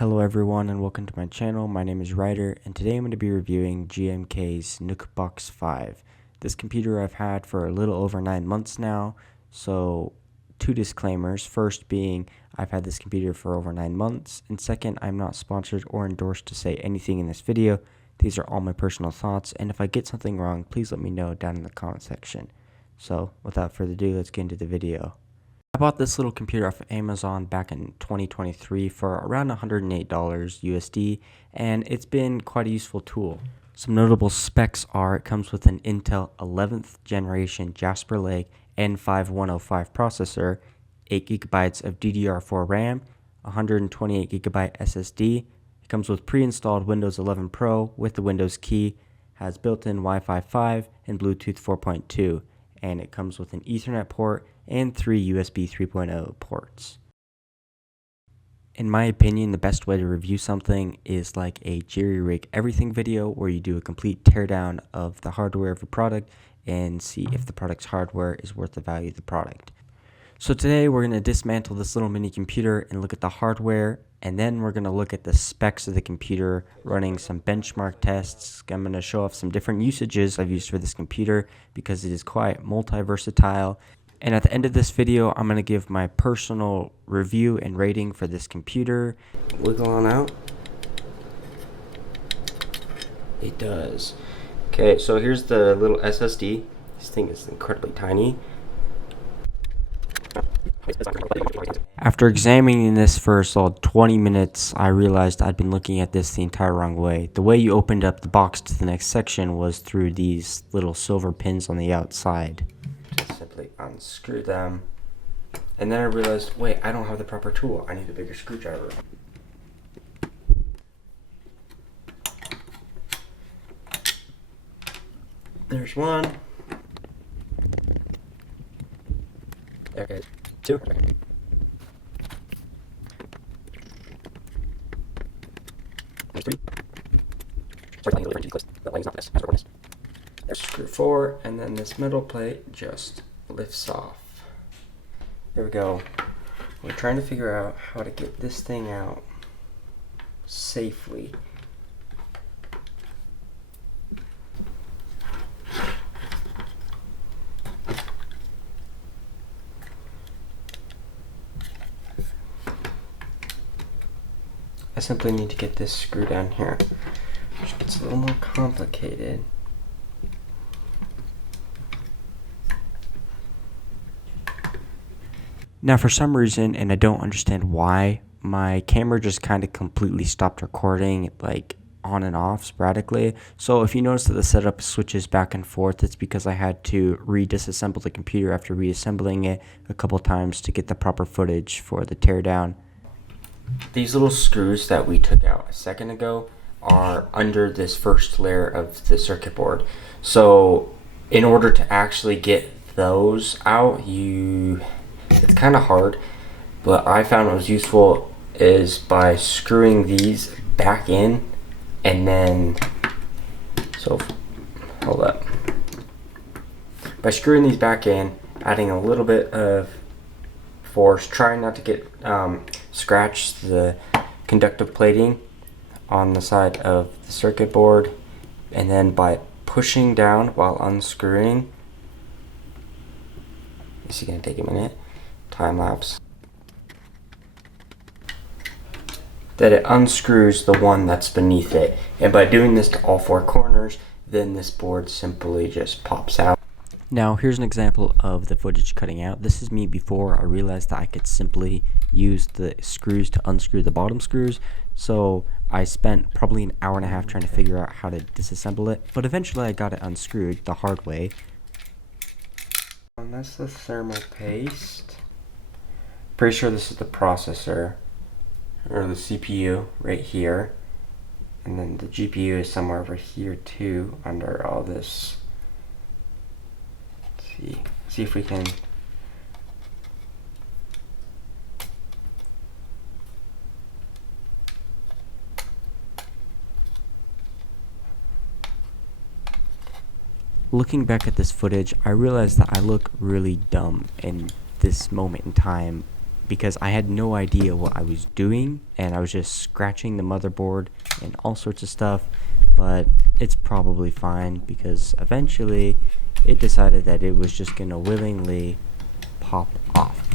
Hello everyone and welcome to my channel. My name is Ryder and today I'm going to be reviewing GMK's NucBox5. This computer I've had for a little over 9 months now, so two disclaimers. First being I've had this computer for over 9 months, and second, I'm not sponsored or endorsed to say anything in this video. These are all my personal thoughts, and if I get something wrong, please let me know down in the comment section. So without further ado, let's get into the video. I bought this little computer off of Amazon back in 2023 for around $108 USD, and it's been quite a useful tool. Some notable specs are it comes with an Intel 11th generation Jasper Lake N5105 processor, 8GB of DDR4 RAM, 128GB SSD. It comes with pre-installed Windows 11 Pro with the Windows key, has built-in Wi-Fi 5 and Bluetooth 4.2, and it comes with an Ethernet port and 3 USB 3.0 ports. In my opinion, the best way to review something is like a jerry-rig everything video where you do a complete teardown of the hardware of a product and see if the product's hardware is worth the value of the product. So today we're going to dismantle this little mini computer and look at the hardware, and then we're going to look at the specs of the computer, running some benchmark tests. I'm going to show off some different usages I've used for this computer because it is quite multi-versatile. And at the end of this video, I'm going to give my personal review and rating for this computer. Wiggle on out. It does. Okay, so here's the little SSD. This thing is incredibly tiny. After examining this for a solid 20 minutes, I realized I'd been looking at this the entire wrong way. The way you opened up the box to the next section was through these little silver pins on the outside. Just simply unscrew them, and then I realized, wait, I don't have the proper tool. I need a bigger screwdriver. There's one. There it is. Two. There's three. Sorry, the lighting's not this. There's screw 4, and then this middle plate just lifts off. There we go. We're trying to figure out how to get this thing out safely. I simply need to get this screw down here, which gets a little more complicated. Now for some reason, and I don't understand why, my camera just kind of completely stopped recording, like on and off sporadically. So if you notice that the setup switches back and forth, it's because I had to disassemble the computer after reassembling it a couple times to get the proper footage for the teardown. These little screws that we took out a second ago are under this first layer of the circuit board. So in order to actually get those out, it's kind of hard, but I found what was useful is by screwing these back in, and then, so hold up, by screwing these back in, adding a little bit of force, trying not to get scratch the conductive plating on the side of the circuit board, and then by pushing down while unscrewing, this is going to take a minute, time lapse, that it unscrews the one that's beneath it, and by doing this to all 4 corners, then this board simply just pops out. Now here's an example of the footage cutting out. This is me before I realized that I could simply use the screws to unscrew the bottom screws, so I spent probably an hour and a half trying to figure out how to disassemble it, but eventually I got it unscrewed the hard way. And that's the thermal paste. Pretty sure this is the processor, or the CPU right here, and then the GPU is somewhere over here too, under all this. Let's see if we can. Looking back at this footage, I realized that I look really dumb in this moment in time because I had no idea what I was doing, and I was just scratching the motherboard and all sorts of stuff. But it's probably fine because eventually it decided that it was just gonna willingly pop off.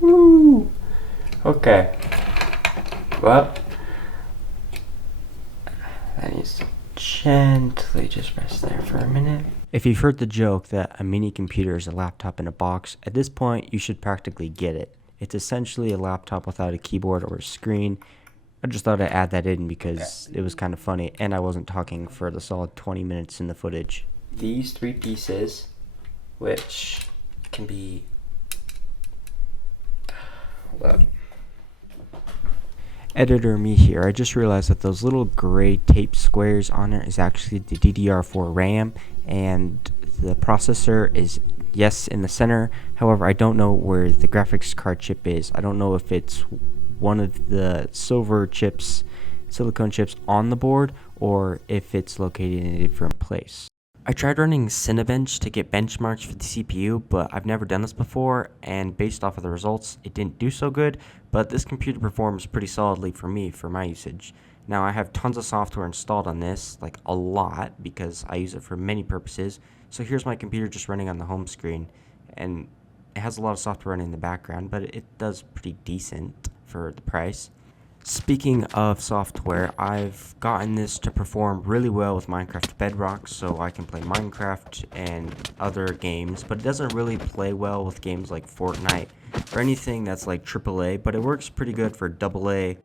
Woo! Okay. Well, that needs to gently just rest there for a minute. If you've heard the joke that a mini computer is a laptop in a box, at this point you should practically get it. It's essentially a laptop without a keyboard or a screen. I just thought I'd add that in because it was kind of funny, and I wasn't talking for the solid 20 minutes in the footage. These three pieces, which can be... Editor me here, I just realized that those little gray tape squares on it is actually the DDR4 RAM, and the processor is, yes, in the center. However, I don't know where the graphics card chip is. I don't know if it's one of the silver chips, silicone chips on the board, or if it's located in a different place. I tried running Cinebench to get benchmarks for the CPU, but I've never done this before, and based off of the results, it didn't do so good, but this computer performs pretty solidly for me for my usage. Now, I have tons of software installed on this, like a lot, because I use it for many purposes. So here's my computer just running on the home screen, and it has a lot of software running in the background, but it does pretty decent for the price. Speaking of software, I've gotten this to perform really well with Minecraft Bedrock, so I can play Minecraft and other games, but it doesn't really play well with games like Fortnite or anything that's like AAA, but it works pretty good for AA.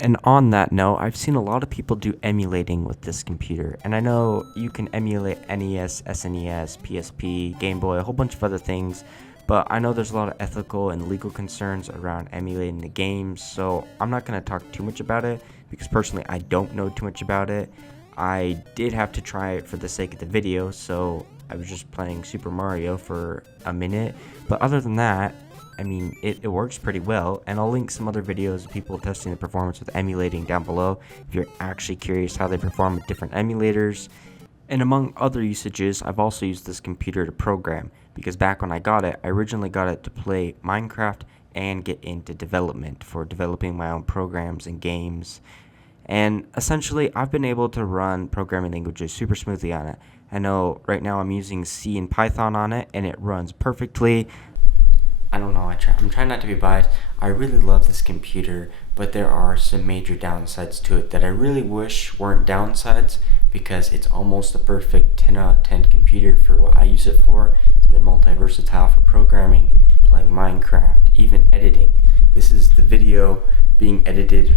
And on that note, I've seen a lot of people do emulating with this computer, and I know you can emulate NES, SNES, PSP, Game Boy, a whole bunch of other things, but I know there's a lot of ethical and legal concerns around emulating the games, so I'm not going to talk too much about it, because personally I don't know too much about it. I did have to try it for the sake of the video, so I was just playing Super Mario for a minute, but other than that, I mean, it works pretty well, and I'll link some other videos of people testing the performance with emulating down below if you're actually curious how they perform with different emulators. And among other usages, I've also used this computer to program, because back when I got it, I originally got it to play Minecraft and get into development for developing my own programs and games. And essentially, I've been able to run programming languages super smoothly on it. I know right now I'm using C and Python on it, and it runs perfectly. I don't know, I'm trying not to be biased. I really love this computer, but there are some major downsides to it that I really wish weren't downsides, because it's almost a perfect 10 out of 10 computer for what I use it for. It's been multi-versatile for programming, playing Minecraft, even editing. This is the video being edited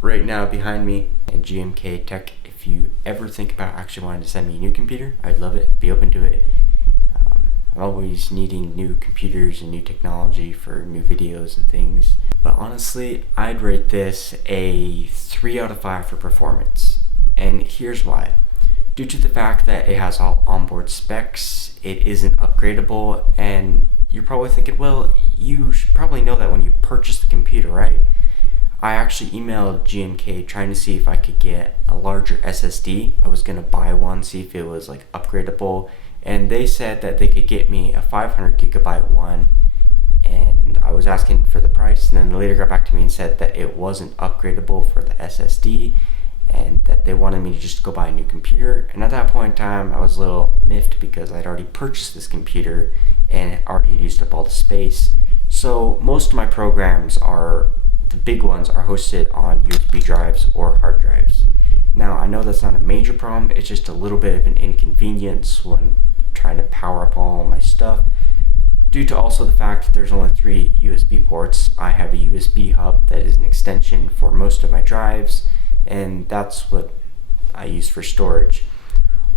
right now behind me at GMKtec. If you ever think about actually wanting to send me a new computer, I'd love it, be open to it. I'm always needing new computers and new technology for new videos and things. But honestly, I'd rate this a 3 out of 5 for performance. And here's why. Due to the fact that it has all onboard specs, it isn't upgradable, and you're probably thinking, well, you should probably know that when you purchase the computer, right? I actually emailed GMK trying to see if I could get a larger SSD. I was going to buy one, see if it was like upgradable, and they said that they could get me a 500 gigabyte one, and I was asking for the price, and then they later got back to me and said that it wasn't upgradable for the SSD, and that they wanted me to just go buy a new computer. And at that point in time, I was a little miffed because I'd already purchased this computer and it already had used up all the space. So most of my programs the big ones are hosted on USB drives or hard drives. Now, I know that's not a major problem, it's just a little bit of an inconvenience when trying to power up all my stuff. Due to also the fact that there's only 3 USB ports, I have a USB hub that is an extension for most of my drives, and that's what I use for storage.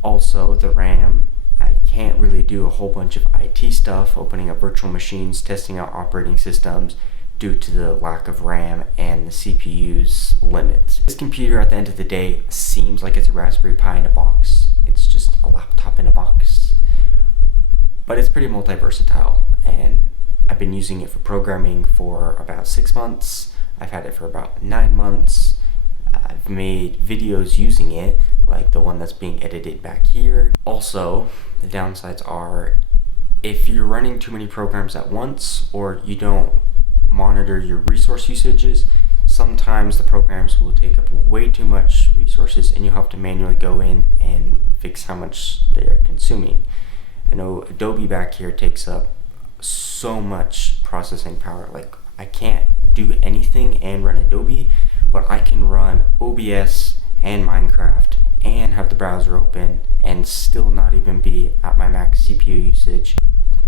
Also, the RAM, I can't really do a whole bunch of IT stuff, opening up virtual machines, testing out operating systems, due to the lack of RAM and the CPU's limits. This computer, at the end of the day, seems like it's a Raspberry Pi in a box. It's just a laptop in a box. But it's pretty multi-versatile, and I've been using it for programming for about 6 months. I've had it for about 9 months. I've made videos using it, like the one that's being edited back here. Also, the downsides are if you're running too many programs at once or you don't monitor your resource usages, sometimes the programs will take up way too much resources and you'll have to manually go in and fix how much they are consuming. I know Adobe back here takes up so much processing power. Like, I can't do anything and run Adobe, but I can run OBS and Minecraft and have the browser open and still not even be at my max CPU usage.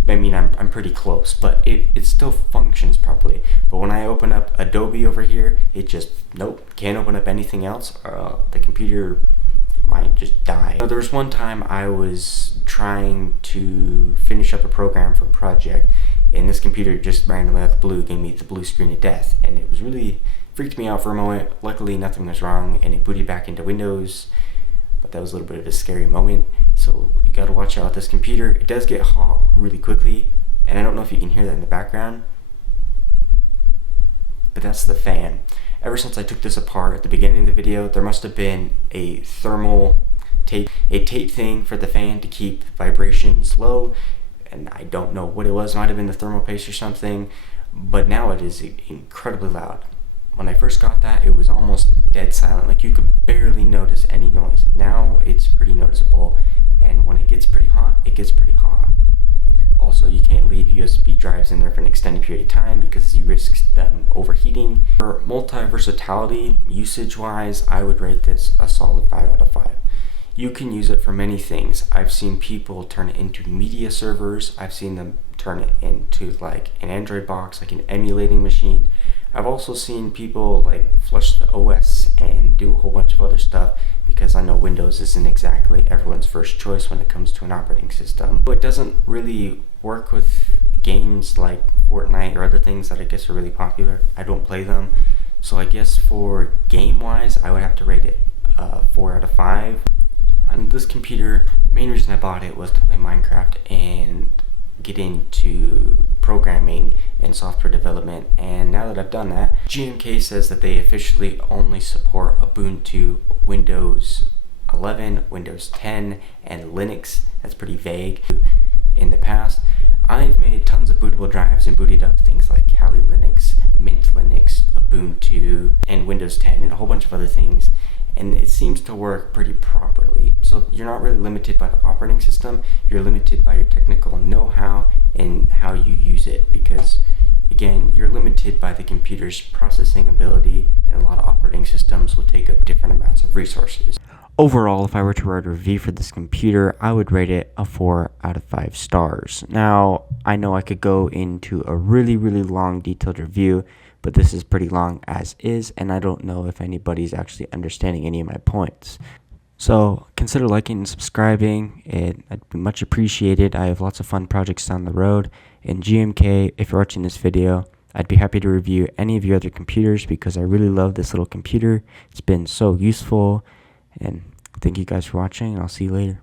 I mean, I'm pretty close, but it still functions properly. But when I open up Adobe over here, it just, nope, can't open up anything else. The computer might just die. There was one time I was trying to finish up a program for a project, and this computer just randomly out of the blue gave me the blue screen of death, and it was really freaked me out for a moment. Luckily, nothing was wrong, and it booted back into Windows, but that was a little bit of a scary moment. So you gotta watch out with this computer. It does get hot really quickly, and I don't know if you can hear that in the background, but that's the fan. Ever since I took this apart at the beginning of the video, there must have been a thermal tape, thing for the fan to keep vibrations low, and I don't know what it was. It might have been the thermal paste or something, but now it is incredibly loud. When I first got that, it was almost dead silent, like you could barely notice any noise. Now it's pretty noticeable, and when it gets pretty hot, it gets pretty hot. Also, you can't leave USB drives in there for an extended period of time because you risk them overheating. For multi-versatility, usage-wise, I would rate this a solid 5 out of 5. You can use it for many things. I've seen people turn it into media servers. I've seen them turn it into like an Android box, like an emulating machine. I've also seen people like flush the OS and do a whole bunch of other stuff, because I know Windows isn't exactly everyone's first choice when it comes to an operating system. It doesn't really work with games like Fortnite or other things that I guess are really popular. I don't play them. So I guess for game-wise, I would have to rate it 4 out of 5. And this computer, the main reason I bought it was to play Minecraft and get into programming and software development, and now that I've done that, GMK says that they officially only support Ubuntu, Windows 11, Windows 10, and Linux. That's pretty vague. In the past, I've made tons of bootable drives and booted up things like Kali Linux, Mint Linux, Ubuntu, and Windows 10, and a whole bunch of other things, and it seems to work pretty properly. So you're not really limited by the operating system, you're limited by your technical know-how and how you use it, because again, you're limited by the computer's processing ability, and a lot of operating systems will take up different amounts of resources. Overall, if I were to write a review for this computer, I would rate it a 4 out of 5 stars. Now, I know I could go into a really long detailed review, but this is pretty long as is, and I don't know if anybody's actually understanding any of my points. So consider liking and subscribing, I'd be much appreciated. I have lots of fun projects down the road. And GMK, if you're watching this video, I'd be happy to review any of your other computers because I really love this little computer. It's been so useful, and thank you guys for watching, and I'll see you later.